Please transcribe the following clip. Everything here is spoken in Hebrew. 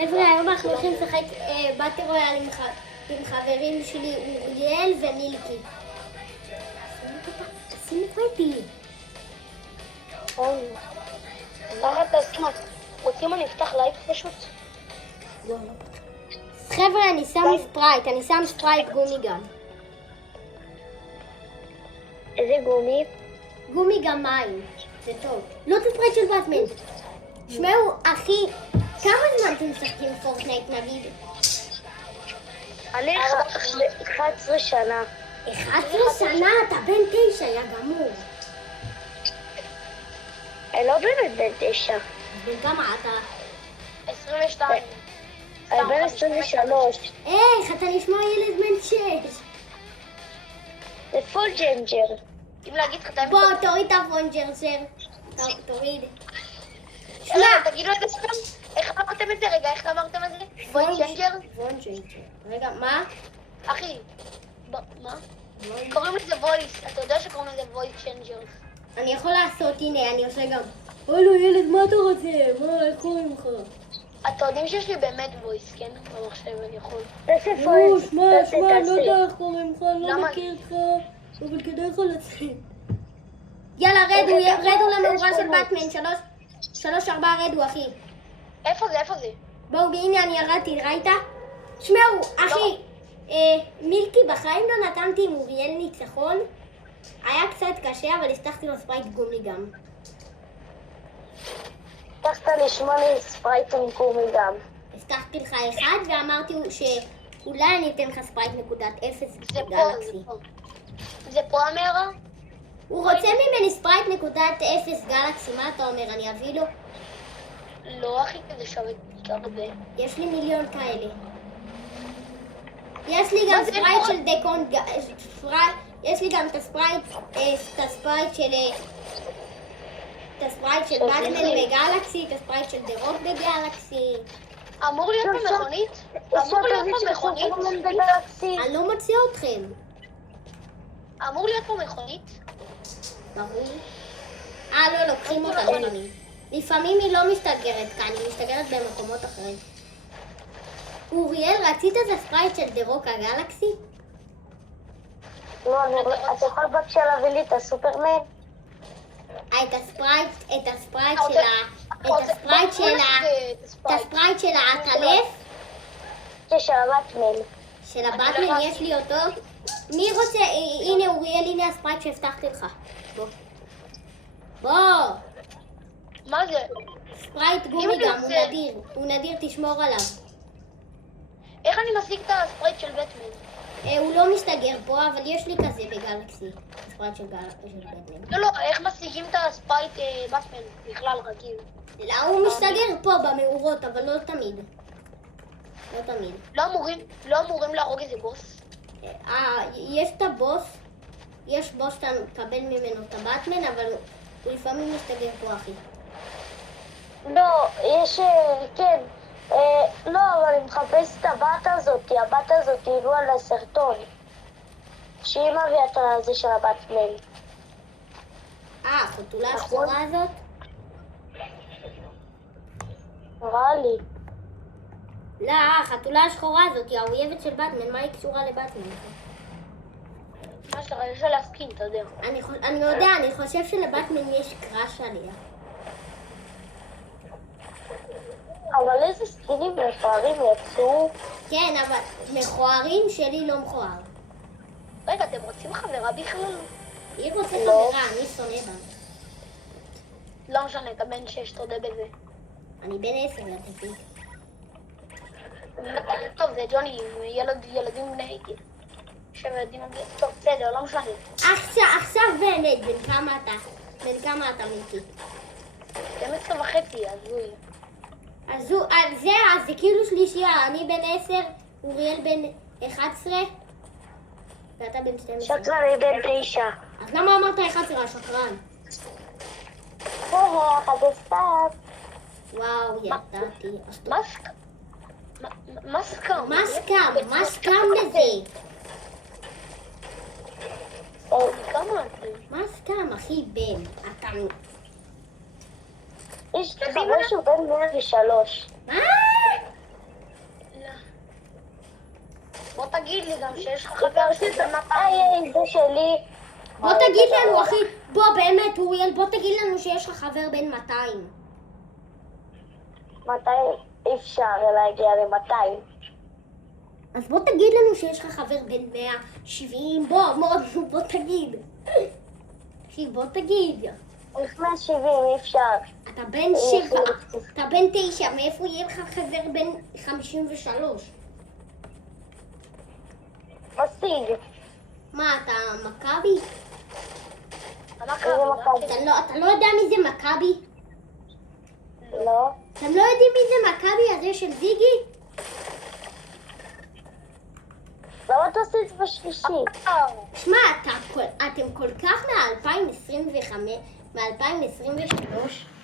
חבר'ה, היום אנחנו הולכים לשחק באטל רויאל עם חברים שלי, אוריאל ומילקי. שים את מייטי. רוצים אני אפתח לייב פשוט? חבר'ה, אני שם ספרייט גומי גם. איזה גומי? גומי גם מים, זה טוב. לא את הספרייט של באטמן. שמעו, אחי, כמה זמן אתם משחקים פורטנייט נגיד? אני 11 שנה. 11 שנה, אתה בן 9, יא גמור. אני לא באמת בן 9. בן כמה אתה? 22. אני בן 23. איך, אתה נשמע ילד בן 6. זה פול ג'נג'ר. אם להגיד לך את האמת... בוא, תוריד את הפונג'ר, תוריד. שמע, תגידו את הספר. איך אמרתם את זה? רגע, איך אמרתם את זה? פונג'ר? פונג'ר. רגע, מה? אחי, מה? קוראים לזה וויס. אתה יודע שקוראים לזה וויס צ'נג'ר. אני יכול לעשות, הנה, אני עושה גם. הלו ילד, מה אתה רוצה? מה, איך קוראים לך? אתם יודעים שיש לי באמת וויס, כן? במחשב אני יכול. שמע, אני לא יודע איך קוראים לך, אני לא מכיר אותך, אבל כדאי לך לצאת. יאללה, רדו למאורה של באטמן, 3-4 רדו, אחי. איפה זה? בואו, הנה אני ירדתי, ראית? שמעו, אחי, מילקי בחיים לא נתנתי עם אוריאל ניצחון. היה קצת קשה, אבל הבטחתי לו ספרייט גומי גם. הבטחת לשמוע לי ספרייט עם גומי גם. הבטחתי לך אחד, ואמרתי שאולי אני אתן לך ספרייט נקודת 0 גלקסי. זה פה המרה? הוא רוצה ממני ספרייט נקודת 0 גלקסי, מה אתה אומר? אני אביא לו? לא, אחי, כזה שווה הרבה. יש לי מיליון כאלה. יש לי גם ספרייט של דקון, יש לי גם את הספרייט של באטמן בגלקסי, את הספרייט של דה-רוק בגלקסי. אמור להיות פה מכונית? אני לא מוציא אתכם. אמור להיות פה מכונית? ברור. לא, לוקחים אותה לפעמים. לפעמים היא לא מסתגרת כאן, היא מסתגרת במקומות אחרים. אוריאל, רצית את הספרייט של דה-רוק הגלקסי? לא, אתה יכול בבקשה להביא לי את הסופרמן? את הספרייט של העטלף? של הבטמן. של הבטמן, יש לי אותו. מי רוצה? הנה אוריאל, הנה הספרייט שהבטחתי לך. בוא. מה זה? ספרייט גומי גם, הוא נדיר, תשמור עליו. איך אני משיג את הספרייט של בטמן? הוא לא מסתגר פה, אבל יש לי כזה בגלקסי. ספרייט של בטמן. לא, איך משיגים את הספרייט בטמן? בכלל רגיל. לא, הוא מסתגר פה במאורות, אבל לא תמיד. לא אמורים להרוג איזה בוס? יש את הבוס. יש בוס שאתה מקבל ממנו את הבטמן, אבל הוא לפעמים מסתגר פה, אחי. לא, יש... כן. לא, אבל אני מחפש את הבת הזאת. הבת הזאת העלו על הסרטון. שהיא מביאה את זה של הבטמן. החתולה השחורה הזאת? נראה לי. לא, החתולה השחורה הזאת היא האויבת של באטמן, מה היא קשורה לבטמן? מה שאתה רוצה להסכים, אתה יודע. אני יודע, אני חושב שלבטמן יש קראש עליה. אבל איזה סקינים מכוערים יצאו? כן, אבל מכוערים שלי לא מכוער. רגע, אתם רוצים חברה בכלל? היא רוצה חברה, אני שונא בה. לא משנה, אתה בן 6, תודה בזה. אני בן 10, לדעתי. טוב, זה ג'וני, ילדים בני... טוב, בסדר, לא משנה. עכשיו באמת, בן כמה אתה מיקי? 12.5, הזוי. אז זה כאילו שלישייה, אני בן 10, אוריאל בן 11, ואתה בן 12. שקרן, אני בן 9. אז למה אמרת 11, השקרן? חדסת. וואו, ידעתי. מה סכם? מה סכם לזה? מה סכם, אחי בן? אתה... יש לך משהו בין 103. מה? גם שיש לך חבר שזה היי, זה שלי. בוא תגיד לנו, אחי, בוא באמת, אוריאל, בוא תגיד לנו שיש לך חבר בן 200. 200 אי אפשר להגיע ל-200. אז בוא תגיד לנו שיש לך חבר בן 170, בוא תגיד. אחי, בוא תגיד. איך 170 אי אפשר. אתה בן 7, אתה בן 9, מאיפה יהיה לך חבר בן 53? משיג. מה, אתה מכבי? איזה מכבי? אתה לא יודע מי זה מכבי? לא. אתם לא יודעים מי זה מכבי הזה של זיגי? למה אתה עושה את זה בשלישי? שמע, אתם כל כך מ-2025, מ-2023,